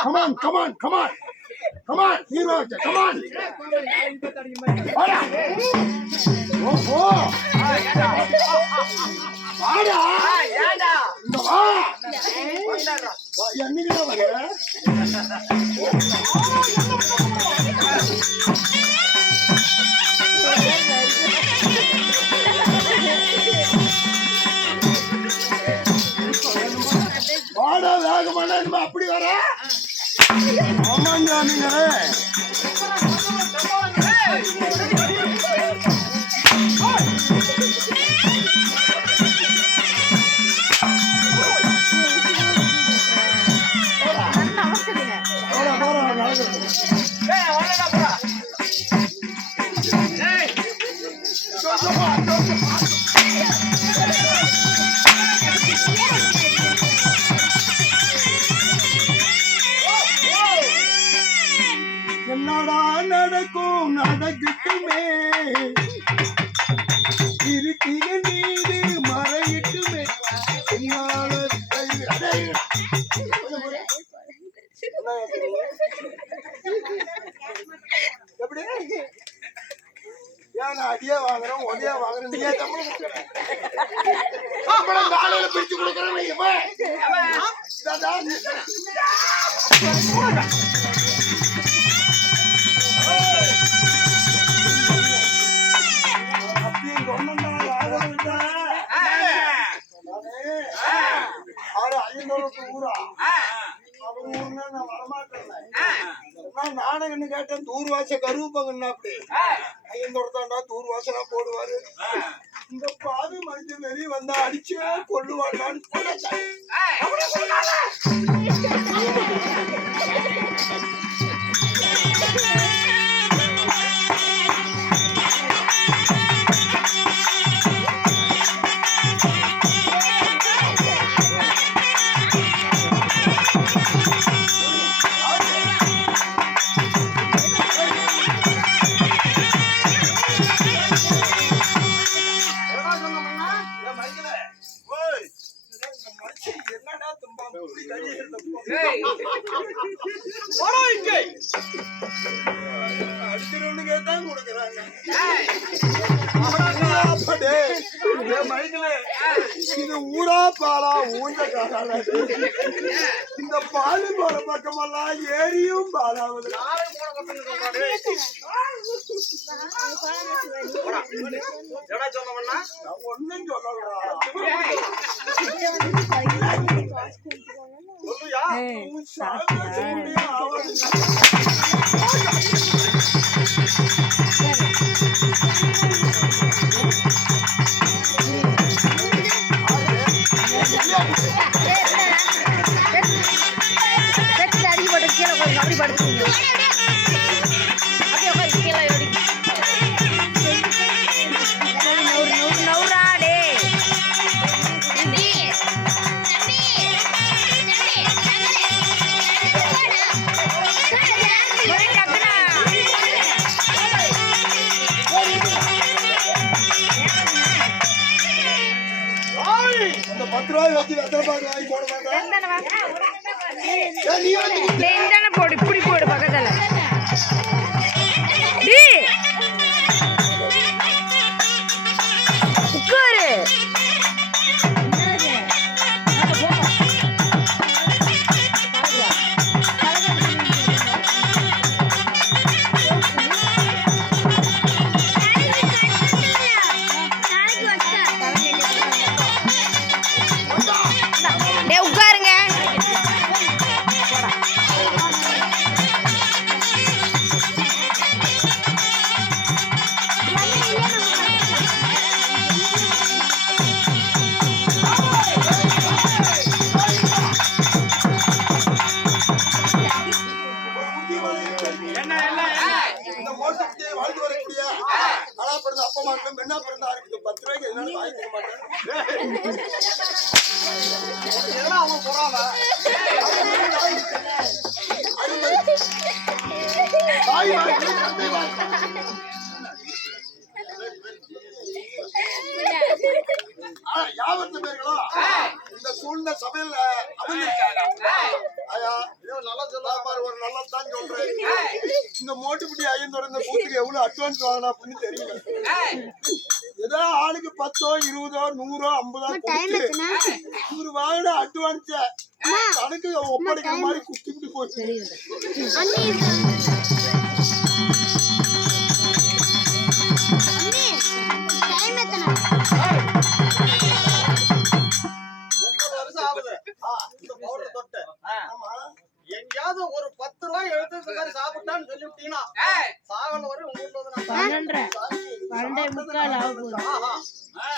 Come on, come on, come on. Come on, hero, come on. Oh, அப்படி வர ஆமாங்க நீங்க என்னடா நடக்கும் நடக்கட்டுமே இருக்கிய நீதி மறையட்டுமே எப்படி ஏன் அடியே வாங்குறோம் ஒடியா வாங்குறோம் நீயே தமிழ் காலையில பிரிச்சு கொடுக்குறேன் நானும் என்ன கேட்டேன் தூர் வாச கருவப்பங்கன்னா அப்படி ஐயந்தோடத்தாண்டா தூர் வாசனா போடுவாரு இந்த பாதி மனுஷன் வெளியே வந்தா அடிச்சு கொள்ளுவாண்டான்னு கொடுக்கறவனுக்கே தான் கொடுக்கறாங்க. இது ஊரா பாலா ஊஞ்ச காலால இந்த பாலு போற பக்கமெல்லாம் ஏரியும் பாலாவது. ஒன்னும் போடு இப்படி போடு பக்கத்துல உட்காரு. உட்காருங்க. வாழ்ந்து வரக்கூடிய ஆனா பிறந்த அப்பா மாட்டும் பெண்ணா பிறந்தா இருக்குது 10 ரூபாய்க்கு என்னால வாங்கி தர மாட்டேன். அவன் போறாம யாவத்து பேர்களோ இந்த சூழ்ந்த சபையில அமர்ந்திருக்காங்க. ஐயா நல்லா சொல்ல பாரு, ஒரு நல்லா தான் சொல்றேன். இந்த மோட்டுப்பிடி ஐயந்தோட இந்த கூத்துக்கு எவ்வளவு அட்வான்ஸ் வாங்கலாம் அப்படின்னு தெரியல. ஏதோ ஆளுக்கு 10, 20, 100, 50 இவரு வாங்கின அட்வான்ஸ் கணக்கு ஒப்படைக்கிற மாதிரி குத்திட்டு போச்சு. எங்கேயாவது ஒரு 10 ரூபாய் எழுத்து சாப்பிட்டான்னு சொல்லிவிட்டீங்கன்னா சாகல வரை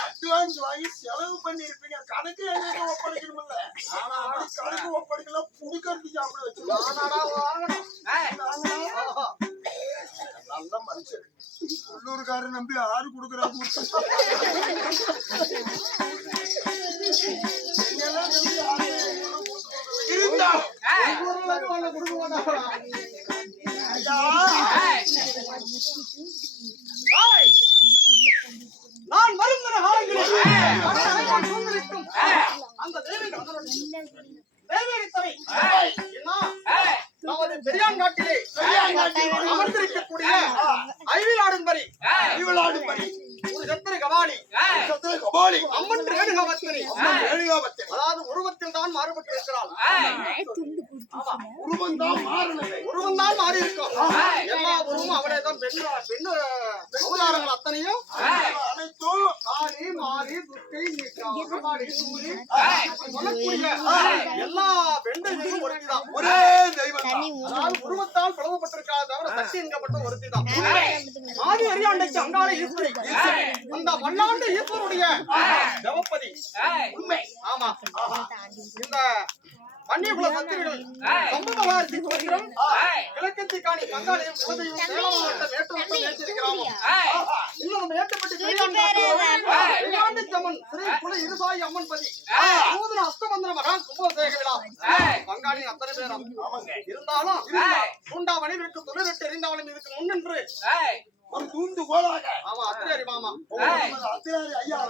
அட்வான்ஸ் வாங்கி செலவு பண்ணி இருப்பீங்க. கணக்கு எங்க ஒப்படைக்கணும்ல, கணக்கு ஒப்படைக்கலாம் புடிக்கிறது சாப்பிட வச்சு நல்ல மனுஷன். உள்ளூர்காரன் நம்பி ஆறு கொடுக்குறாங்க. நான் வருகிற காலங்களில் அந்த நமது பெரியான் நாட்டிலே அமர்ந்திருக்கக்கூடிய ஐவிலாடும்பரி ஒரு சத்திர கபாலி அம்மன் ரேணுகாவத்தரி, அதாவது உருவத்தில் தான் மாறுபட்டு இருக்கிறாள். உருவம் தான் மாறி இருக்கும். எல்லா உருவமும் அவளேதான். பெண்ணு அவதாரங்கள் அத்தனையும் அனைத்தும் காளி, மாறி, துர்க்கை, சூரி சொல்லக்கூடிய எல்லா பெண்களும் ஒருத்திதான். ஒரே தெய்வம். அதாவது உருவத்தால் பிளவுபட்டிருக்காத தவிர சக்தி என்கப்பட்ட ஒருத்திதான். ஆதி அரியாண்டைக்கு அங்காள ஈஸ்வரி, அந்த பல்லாண்டு ஈஸ்வருடைய ஜபப்பதி. உண்மை. ஆமா. இந்த பன்னியகுல சத்திரிகள் சம்பவகாரி கோத்திரம் கிழக்கத்தி காணி கங்காலயம் குலதெய்வம் சேலம் மாவட்டம் மேட்டுவட்டம் மேச்சேரி கிராமம். இன்னும் நம்ம ஏற்றப்பட்டு பெரியாண்டி அம்மன் ஸ்ரீ குல இருசாயி அம்மன் பதி நூதன அஷ்டபந்தன மகான் கும்பாபிஷேக விழா. பங்காளி அத்தனை பேரும் இருந்தாலும் தூண்டாமணி இருக்கு, தொழிற்ட்டு எரிந்தாவளம் இதுக்கு முன்னின்று ஒரு தூண்டு கோலாக. ஆமா, அத்திராரி மாமா அத்திராரி ஐயா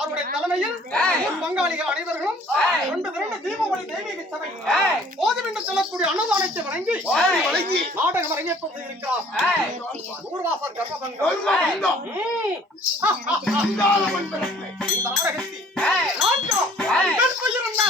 அவருடைய தலைமையில் ஊர் பங்காளிகள் அனைவர்களும் கொண்டு திரண்டு தீபாவளி தெய்வீக சபை போதும் என்று சொல்லக்கூடிய அன்னதானத்தை வழங்கி நாடகம் அரங்கேற்றம் இருக்கிறார். ஊர்வாசர் கர்மபங்கம் இந்த நாடகத்தில் நான்காம் பெண் பெயர் என்ன?